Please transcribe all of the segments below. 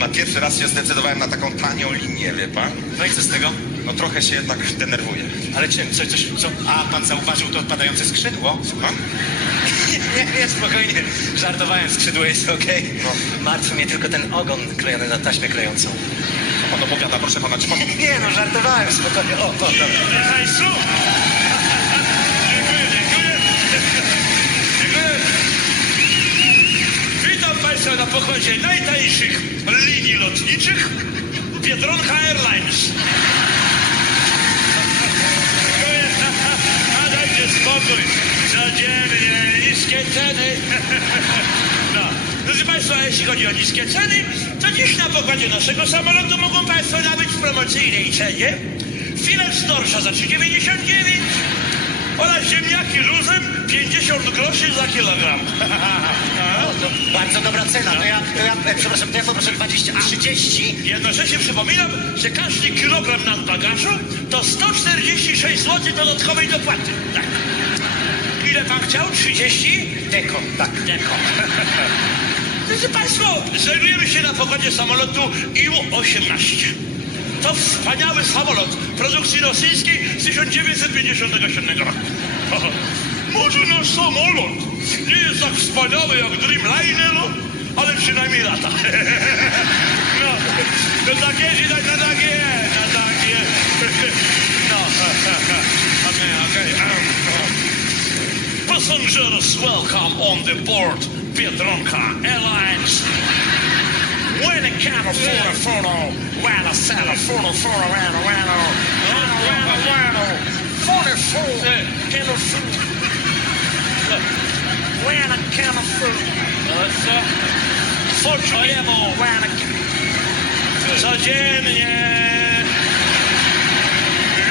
Na pierwszy raz się zdecydowałem na taką tanią linię, wie pan? No i co z tego? No trochę się jednak denerwuję. Ale czym? Coś, coś, co? A, pan zauważył to odpadające skrzydło? Słucham? Nie, nie, spokojnie. Żartowałem, skrzydło jest okej. No. Martwi mnie tylko ten ogon klejony na taśmę klejącą. Co pan opowiada, proszę pana, czy pan... Nie no, żartowałem, spokojnie. O, o, dobra Państwu! Dziękuję, dziękuję. Dziękuję. Na pokładzie najtańszych linii lotniczych Biedronka Airlines. A dajcie spokój. Codziennie niskie ceny. No. Proszę Państwa, jeśli chodzi o niskie ceny, to dziś na pokładzie naszego samolotu mogą Państwo nabyć w promocyjnej cenie filet z dorsza za 3,99 oraz ziemniaki luzem 50 groszy za kilogram. O, to bardzo dobra cena. To ja, to ja e, przepraszam, to ja poproszę 20, 30. Jednocześnie przypominam, że każdy kilogram nadbagażu to 146 zł dodatkowej dopłaty. Tak. Ile pan chciał? 30? Deko, tak. Deko. Drodzy Państwo, znajdujemy się na pokładzie samolotu IU-18. To wspaniały samolot produkcji rosyjskiej z 1957 roku. Może nasz samolot nie jest tak wspaniały jak Dreamliner, ale przynajmniej lata. No, no tak jest tak, no tak jest, no tak jest. No, okej, okej. Passengers, welcome on the board Biedronka Airlines. Playing the California photo. Walla sala photo photo rano rano. Rano rano rano. 44 in of food. Walla California. Fortune Walla So Germany.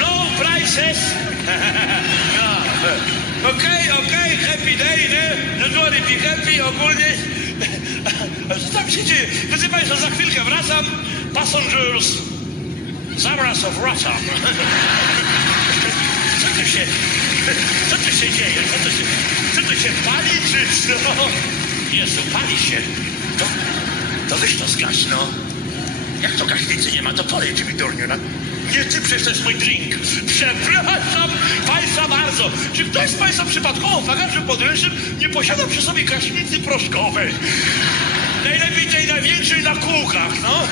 Low prices. no. Okej, okay, okej, okay, happy day, nie? No, happy, ogólnie Tam się dzieje? Proszę za chwilkę wracam. Passengers. Zaraz wracam. Co tu się... Co tu się dzieje? Co tu się, co tu się pali, czy co? Jezu, pali się. To, to weź to zgaś, no. Jak to gaśnicy nie ma, to polej ci mi durniu. Nie ty, przecież to jest mój drink. Przepraszam Państwa bardzo. Czy ktoś z Państwa przypadkowo w bagażu podręcznym nie posiada przy sobie gaśnicy proszkowej? Najlepiej tej największej na kółkach, no.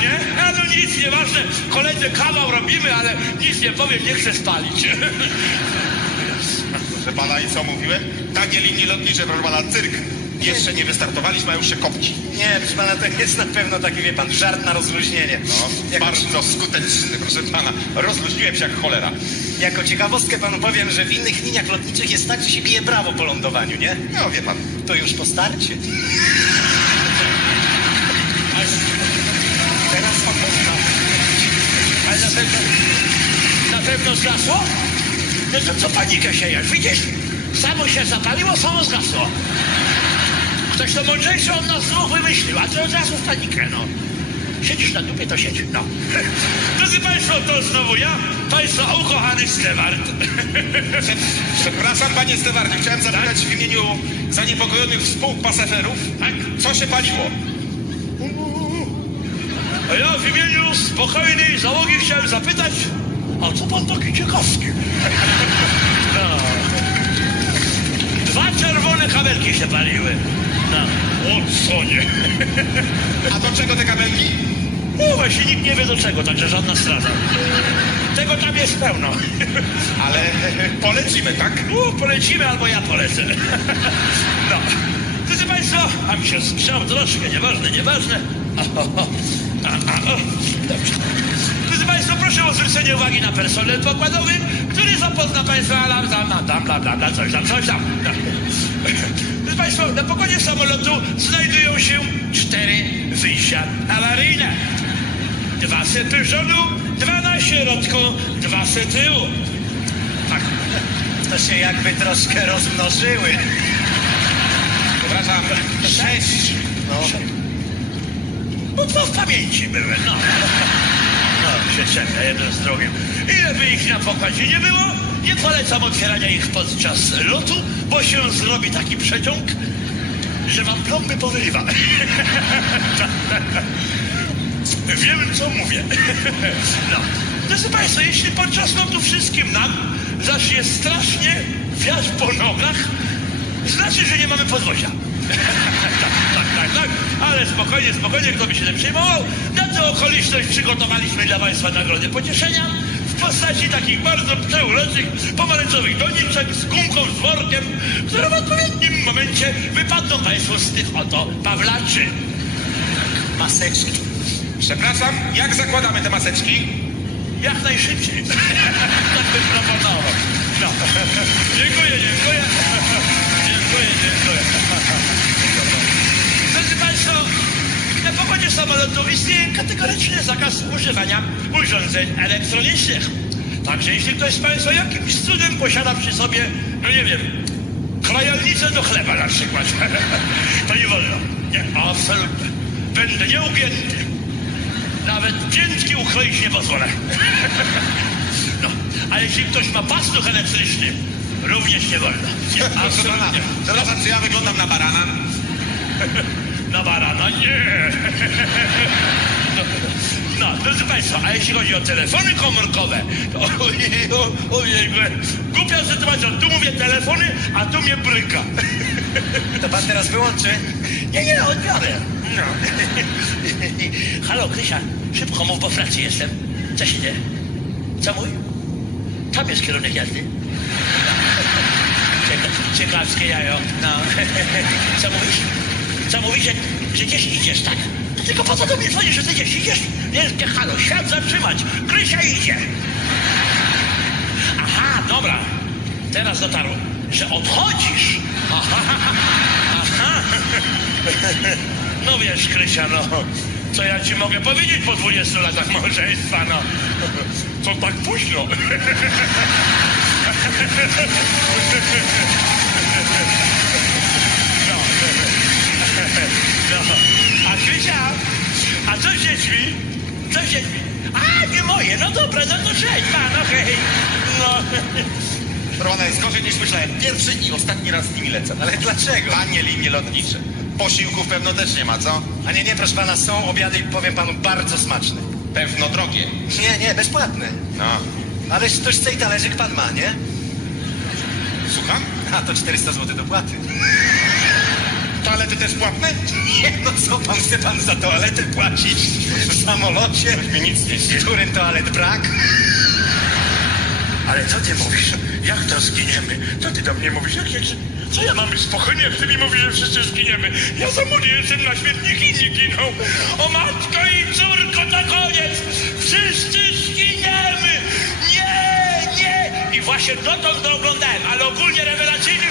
Nie? A no nic, nieważne. Koledzy kawał robimy, ale nic nie powiem, nie chcę spalić. Proszę pana, i co mówiłem? Tanie linie lotnicze, proszę pana, cyrk. Jeszcze nie wystartowaliśmy, a już się kopci. Nie, proszę pana, to jest na pewno taki, wie pan, żart na rozluźnienie. No, jako, bardzo skuteczny, proszę pana. Rozluźniłem się jak cholera. jako ciekawostkę panu powiem, że w innych liniach lotniczych jest tak, że się bije brawo po lądowaniu, nie? No, wie pan. To już po starcie. Teraz faktycznie. Ale na pewno, na pewno zgasło? No to co panikę siejesz? Widzisz? Samo się zapaliło, samo zgasło. Ktoś to mądrzejszy od nas dwóch wymyślił, a ty od razu w panikę, no. Siedzisz na dupie, to siedź, no. Drodzy Państwo, to znowu ja, Państwa ukochany Stewart. Prze- Przepraszam, panie Stewardzie, chciałem zapytać w imieniu zaniepokojonych współpasażerów, Tak? co się paliło? A ja w imieniu spokojnej załogi chciałem zapytać, a co pan taki ciekawski? No. Dwa czerwone kabelki się paliły. No. O co nie? A do czego te kabelki? No właśnie nikt nie wie do czego, także żadna strata. Tego tam jest pełno. Ale polecimy, tak? U, polecimy albo ja polecę. No. Drodzy Państwo, a mi się zgrzał troszkę, nieważne, nieważne. O, o, o. A, a, o. Dobrze. Drodzy Państwo, proszę o zwrócenie uwagi na personel pokładowy, który zapozna Państwa alarm tam, tam, tam, bla, bla, coś tam, coś tam. No. Drodzy Państwo, na pokładzie samolotu znajdują się cztery wyjścia awaryjne. Dwa se przodu, dwa na środku, dwa se tyłu. Tak. To się jakby troszkę rozmnożyły. Przepraszam, sześć. No. No dwa w pamięci były, no. No, się czeka jeden z drugim. Ile by ich na pokładzie nie było, nie polecam otwierania ich podczas lotu, bo się zrobi taki przeciąg, że wam plomby powyrywa. Wiem, co mówię. No. Drodzy Państwo, jeśli podczas lotu wszystkim nam zacznie strasznie wiać po nogach, znaczy, że nie mamy podwozia. tak, tak, tak, tak. Ale spokojnie, spokojnie, kto by się tym przejmował. Na tę okoliczność przygotowaliśmy dla Państwa nagrody pocieszenia w postaci takich bardzo przeuroczych pomarańczowych doniczek z gumką, z workiem, które w odpowiednim momencie wypadną Państwu z tych oto pawlaczy. Maseczki. Przepraszam, jak zakładamy te maseczki? Jak najszybciej. tak bym proponował. No. Dziękuję, dziękuję. dziękuję, dziękuję. Drodzy Państwo, pokładzie samolotu istnieje kategoryczny zakaz używania urządzeń elektronicznych. Także jeśli ktoś z Państwa jakimś cudem posiada przy sobie, no nie wiem, krajalnicę do chleba na przykład, to nie wolno. Nie, absolutnie. Będę nieugięty. Nawet piętki ukroić nie pozwolę. No, a jeśli ktoś ma pastuch elektryczny, również nie wolno. Nie, Proszę pana, absolutnie. przepraszam, czy ja wyglądam na barana? Na barana nie. No, no, drodzy Państwo, a jeśli chodzi o telefony komórkowe, to ojej, głupia sytuacja. Tu mówię telefony, a tu mnie bryka. To pan teraz wyłączy? Nie, nie, odbiorę. No. Halo, Krysia, szybko mów, bo w frakcji jestem. Co się dzieje? Co mój? Tam jest kierunek jazdy. Cieka, ciekawskie jajo. No. Co mówisz? Co mówisz, że, gdzieś idziesz, tak? Tylko po co do mnie dzwonisz, że ty gdzieś idziesz? Wielkie halo, świat zatrzymać. Krysia idzie. Aha, dobra. Teraz dotarło, że odchodzisz. Aha, aha. No wiesz, Krysia, no, co ja ci mogę powiedzieć po 20 latach małżeństwa, no. Co tak późno? No. No. A Krysia, a co z dziećmi? Co z dziećmi? A, nie moje, no dobra, no to cześć, pan, okej. No. Pana, jest gorzej niż myślałem. Pierwszy i ostatni raz z nimi lecę. Ale dlaczego? Tanie linie lotnicze. Posiłków pewno też nie ma, co? A nie, nie, proszę pana, są obiady i powiem panu bardzo smaczne. Pewno drogie. Nie, nie, bezpłatne. No. Ale sztuczce i talerzyk pan ma, nie? Słucham? A to 400 zł dopłaty. Toalety też płatne? Nie, no co pan chce pan za toaletę płacić w samolocie, Mi nic nie w którym toalet brak? Ale co ty mówisz? Jak to zginiemy? Co ty do mnie mówisz? Jak, jak, co ja mam jak ty mi mówisz, że wszyscy zginiemy? Ja za młody jestem na śmietnik i nie giną. O matko i córko, to koniec! Wszyscy zginiemy! Nie, nie! I właśnie dotąd to oglądałem, ale ogólnie rewelacyjnie.